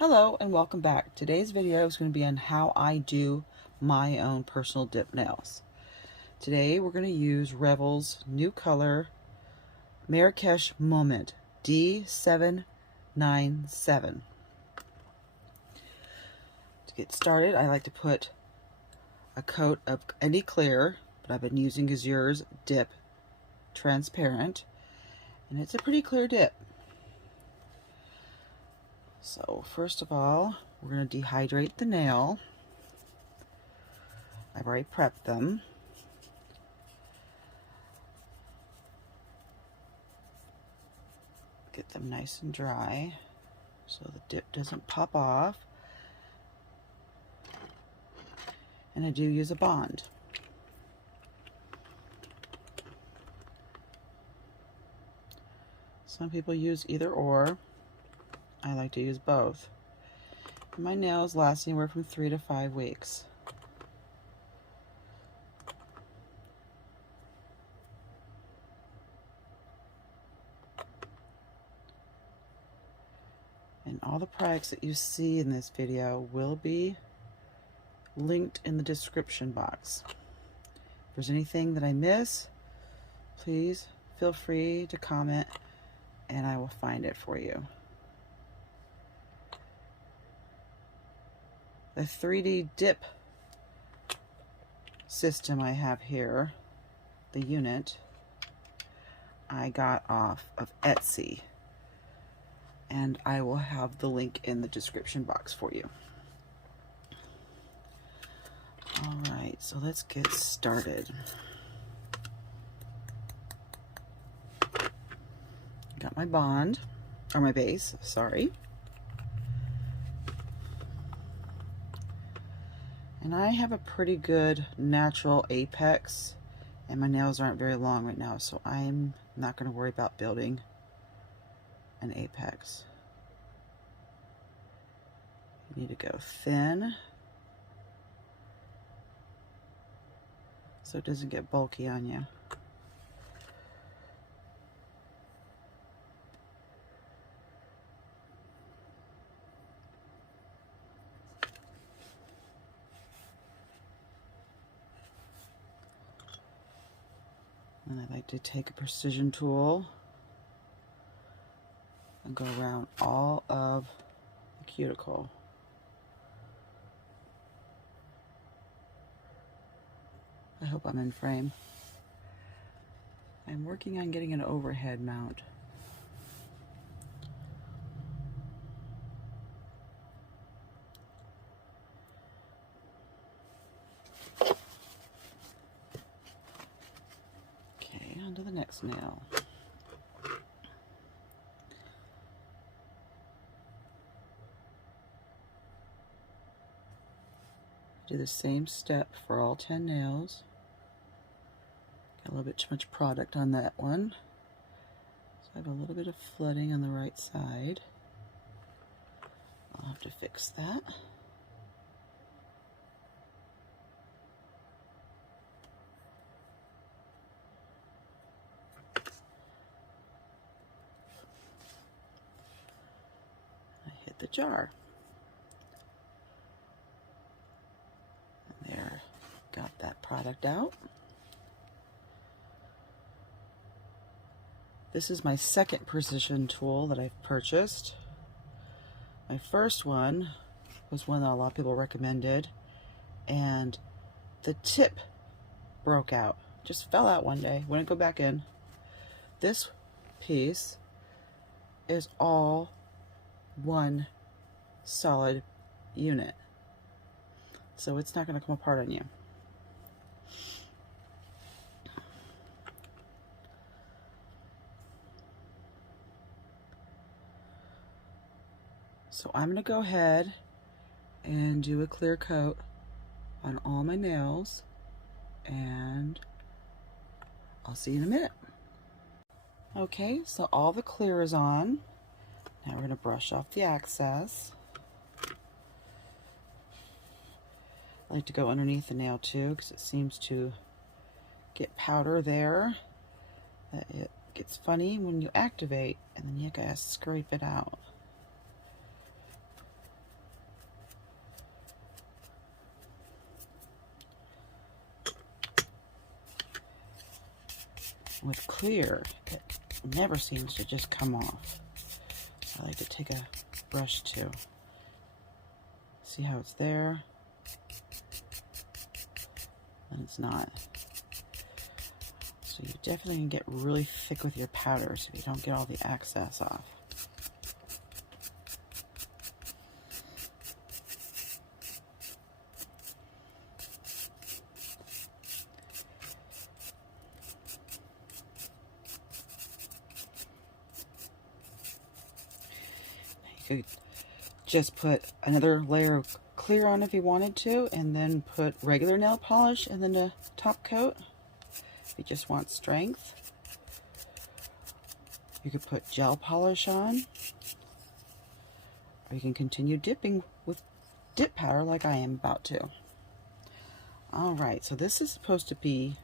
Hello and welcome back. Today's video is going to be on how I do my own personal dip nails. Today we're going to use Revel's new color Marrakesh Moment D797. To get started, I like to put a coat of any clear, but I've been using Azure's dip transparent, and it's a pretty clear dip. So first of all, we're going to dehydrate the nail. I've already prepped them. Get them nice and dry so the dip doesn't pop off. And I do use a bond. Some people use either or. I like to use both. And my nails last anywhere from 3 to 5 weeks. And all the products that you see in this video will be linked in the description box. If there's anything that I miss, please feel free to comment and I will find it for you. The 3D dip system I have here, the unit, I got off of Etsy, and I will have the link in the description box for you. Alright, so let's get started. Got my bond, or my base, sorry. And I have a pretty good natural apex, and my nails aren't very long right now, so I'm not going to worry about building an apex. You need to go thin so it doesn't get bulky on you. And I like to take a precision tool and go around all of the cuticle. I hope I'm in frame. I'm working on getting an overhead mount. To the next nail. Do the same step for all 10 nails. Got a little bit too much product on that one, so I have a little bit of flooding on the right side. I'll have to fix that. The jar. And there, got that product out. This is my second precision tool that I've purchased. My first one was one that a lot of people recommended, and the tip broke out. Just fell out one day, wouldn't go back in. This piece is all one solid unit, so it's not going to come apart on you. So I'm going to go ahead and do a clear coat on all my nails, and I'll see you in a minute. Okay, so all the clear is on. Now we're going to brush off the excess. I like to go underneath the nail too, because it seems to get powder there. It gets funny when you activate, and then you gotta scrape it out. With clear, it never seems to just come off. I like to take a brush too. See how it's there? And it's not. So you definitely can get really thick with your powder so you don't get all the excess off. You could just put another layer of clear on if you wanted to, and then put regular nail polish and then a top coat if you just want strength. You could put gel polish on, or you can continue dipping with dip powder like I am about to. Alright, so this is supposed to be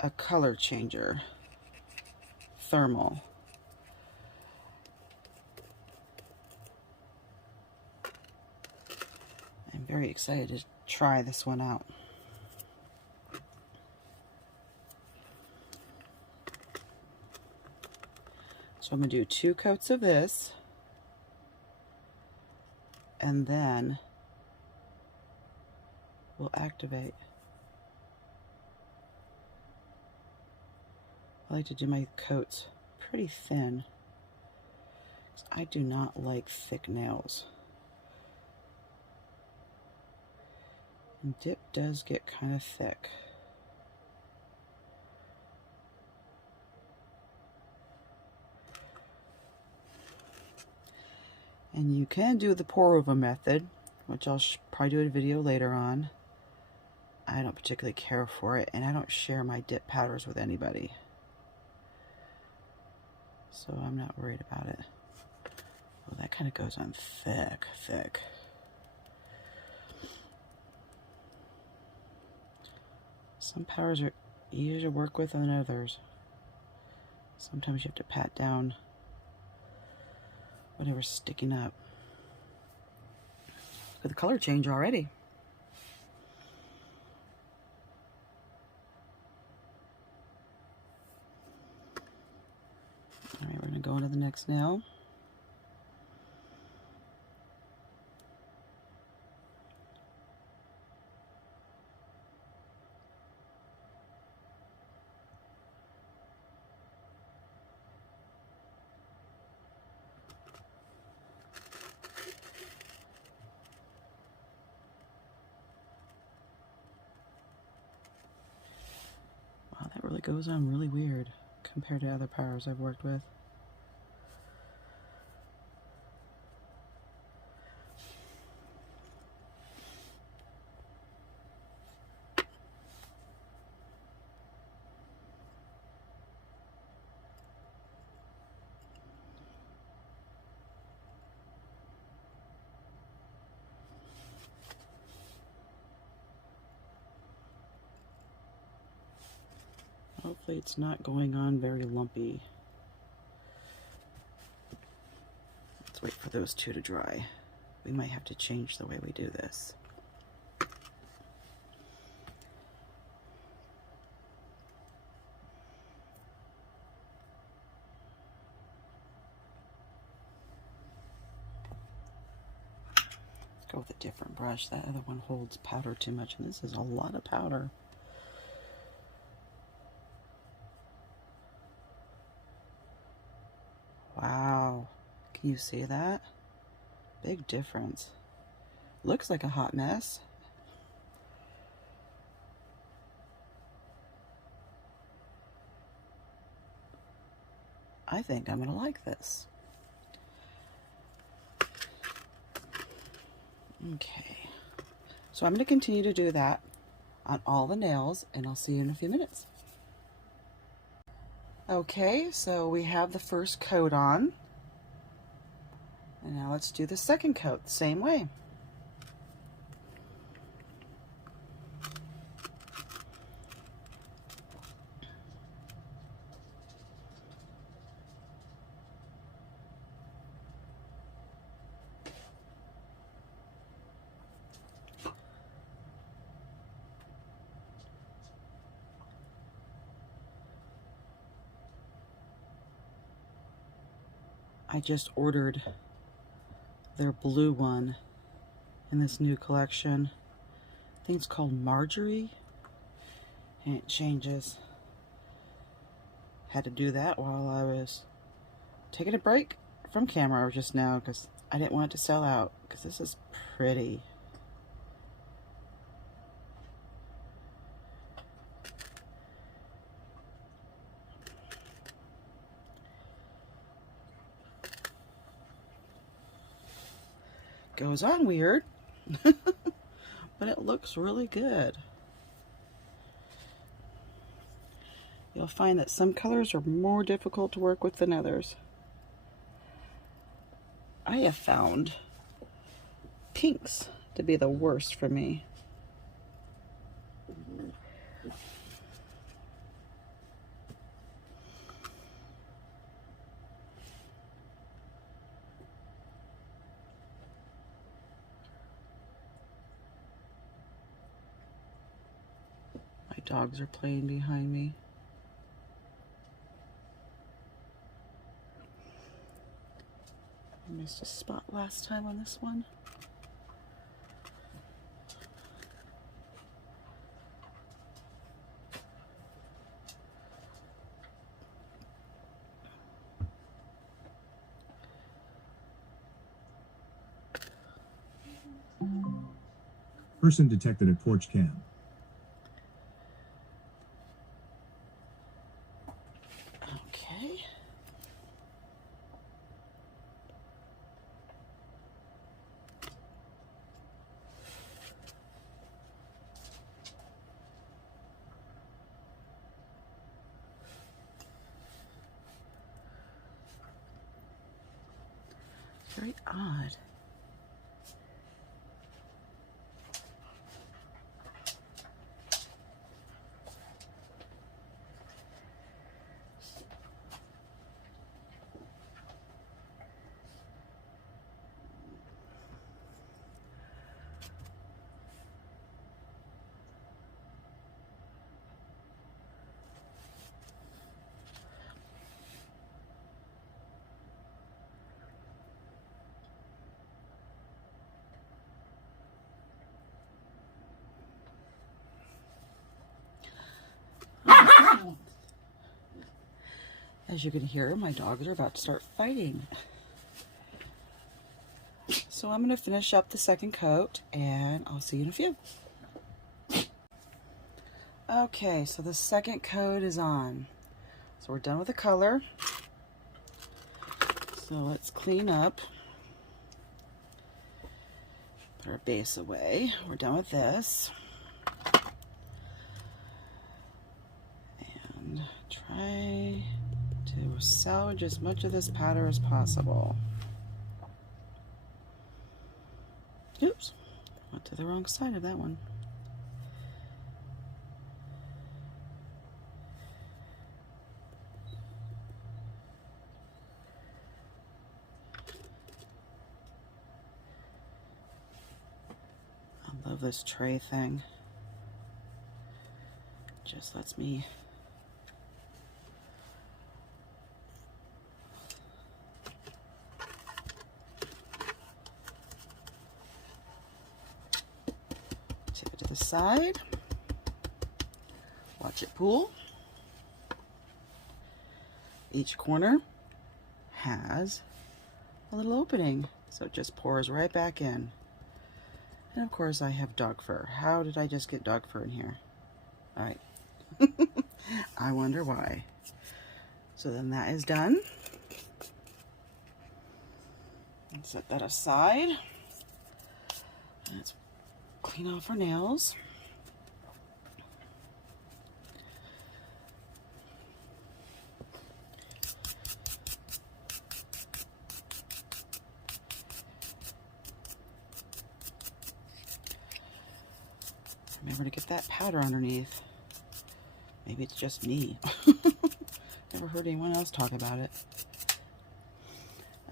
a color changer, thermal. I'm very excited to try this one out. So I'm going to do 2 coats of this, and then we'll activate. I like to do my coats pretty thin, because I do not like thick nails. And dip does get kind of thick. And you can do the pour over method, which I'll probably do a video later on. I don't particularly care for it, and I don't share my dip powders with anybody, so I'm not worried about it. Well, that kind of goes on thick, thick. Some powders are easier to work with than others. Sometimes you have to pat down whatever's sticking up. Look at the color change already. All right, we're going to go into the next nail. Wow, that really goes on really weird compared to other powders I've worked with. Hopefully it's not going on very lumpy. Let's wait for those 2 to dry. We might have to change the way we do this. Let's go with a different brush. That other one holds powder too much, and this is a lot of powder. Wow, can you see that? Big difference. Looks like a hot mess. I think I'm gonna like this. Okay, so I'm gonna continue to do that on all the nails, and I'll see you in a few minutes. Okay, so we have the first coat on, and now let's do the second coat the same way. I just ordered their blue one in this new collection. I think it's called Marjorie, and it changes. Had to do that while I was taking a break from camera just now because I didn't want it to sell out, because this is pretty. Goes on weird, but it looks really good. You'll find that some colors are more difficult to work with than others. I have found pinks to be the worst for me. My dogs are playing behind me. I missed a spot last time on this one. Person detected at porch cam. Okay. Very odd. As you can hear, my dogs are about to start fighting. So I'm going to finish up the second coat, and I'll see you in a few. Okay, so the second coat is on. So we're done with the color. So let's clean up. Put our base away. We're done with this. And try to salvage as much of this powder as possible. Oops, went to the wrong side of that one. I love this tray thing. Just lets me tip it to the side, watch it pool. Each corner has a little opening, so it just pours right back in. And of course I have dog fur. How did I just get dog fur in here? Alright. I wonder why. So then that is done. Let's set that aside. Let's clean off our nails. Remember to get that powder underneath. Maybe it's just me. Never heard anyone else talk about it.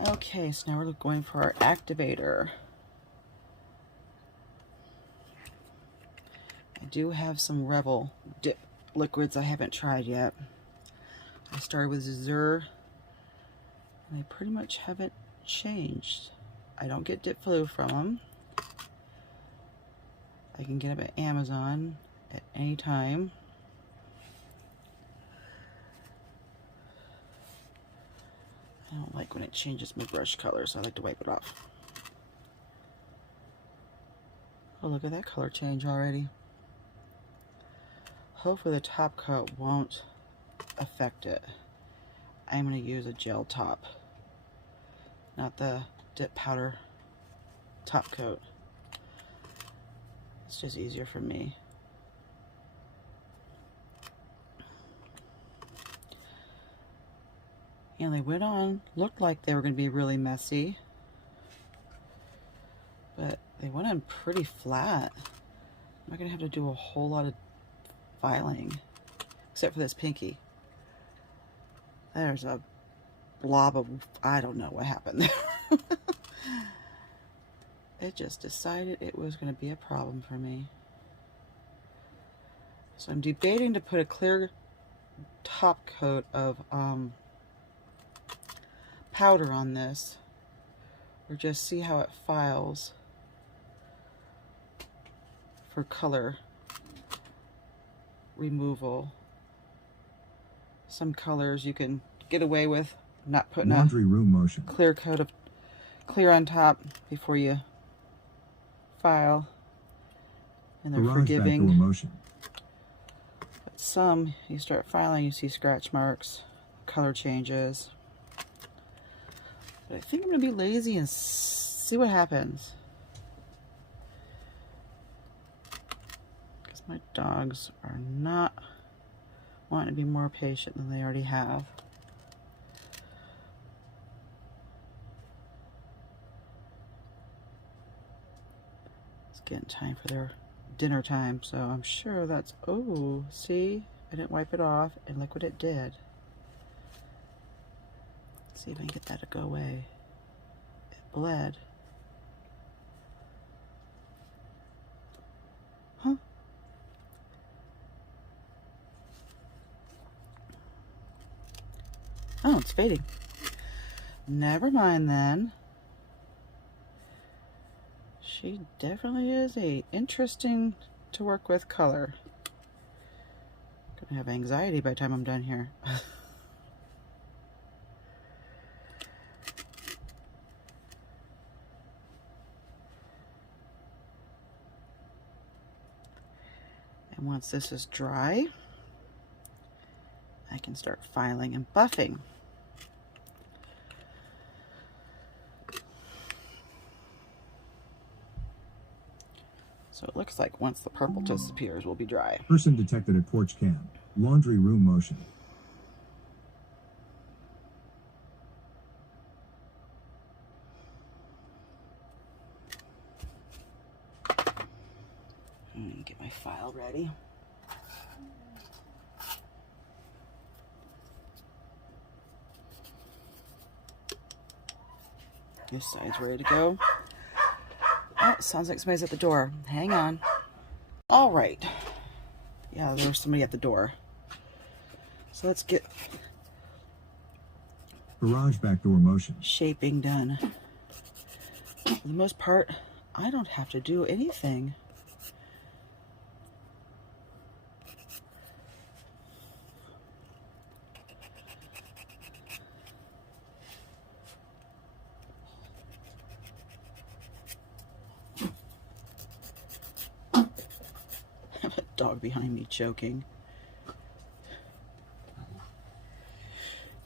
Okay, so now we're going for our activator. I do have some Revel dip liquids I haven't tried yet. I started with Azure, They pretty much haven't changed. I don't get dip flu from them. I can get them at Amazon at any time. I don't like when it changes my brush color, so I like to wipe it off. Oh, look at that color change already. Hopefully the top coat won't affect it. I'm going to use a gel top, not the dip powder top coat. It's just easier for me. And they went on, looked like they were going to be really messy, but they went on pretty flat. I'm not going to have to do a whole lot of filing, except for this pinky. There's a blob of, I don't know what happened there. It just decided it was going to be a problem for me. So I'm debating to put a clear top coat of powder on this, or just see how it files for color removal. Some colors you can get away with not putting laundry room motion. Clear coat of clear on top before you file, and they're Garage forgiving. back door motion. But some, you start filing, you see scratch marks, color changes. But I think I'm going to be lazy and see what happens. Because my dogs are not wanting to be more patient than they already have. It's getting time for their dinner time, so I'm sure that's, oh, see? I didn't wipe it off, and look what it did. See if I can get that to go away. It bled. Huh? Oh, it's fading. Never mind then. She definitely is interesting to work with color. Gonna have anxiety by the time I'm done here. And once this is dry, I can start filing and buffing. So it looks like once the purple disappears, we'll be dry. Person detected at porch cam. Laundry room motion. Get my file ready. This side's ready to go. Oh, sounds like somebody's at the door. Hang on. All right. Yeah, there was somebody at the door. So let's get Garage back door motion. shaping done. For the most part, I don't have to do anything. Dog behind me choking.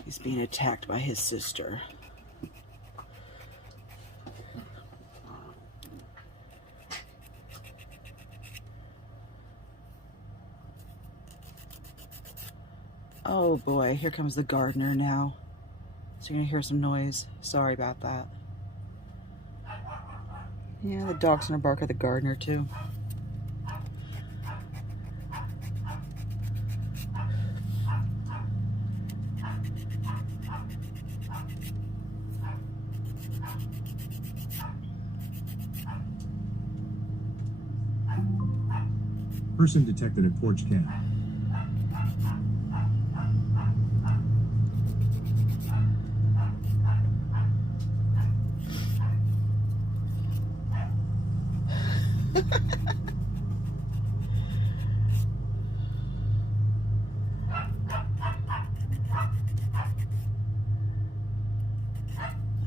He's being attacked by his sister. Oh boy, here comes the gardener now. So you're gonna hear some noise. Sorry about that. Yeah, the dog's gonna bark at the gardener too. Person detected at porch cam.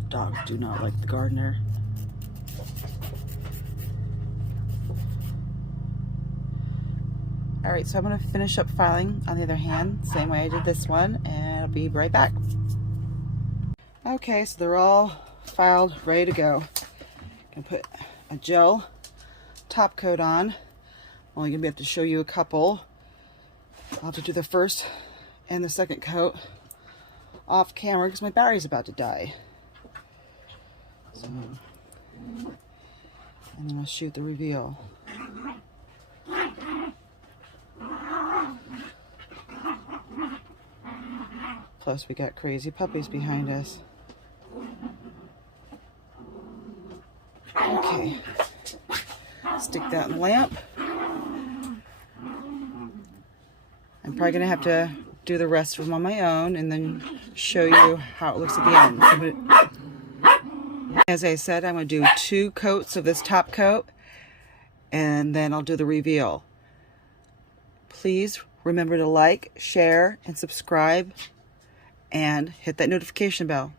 Dogs do not like the gardener. All right, so I'm going to finish up filing on the other hand, same way I did this one, and I'll be right back. Okay, so they're all filed, ready to go. I'm going to put a gel top coat on. I'm only going to be able to show you a couple. I'll have to do the first and the second coat off camera because my battery's about to die. So, and then I'll shoot the reveal. Plus we got crazy puppies behind us. Okay, stick that in the lamp. I'm probably gonna have to do the rest of them on my own and then show you how it looks at the end. As I said, I'm gonna do 2 coats of this top coat and then I'll do the reveal. Please remember to like, share, and subscribe, and hit that notification bell.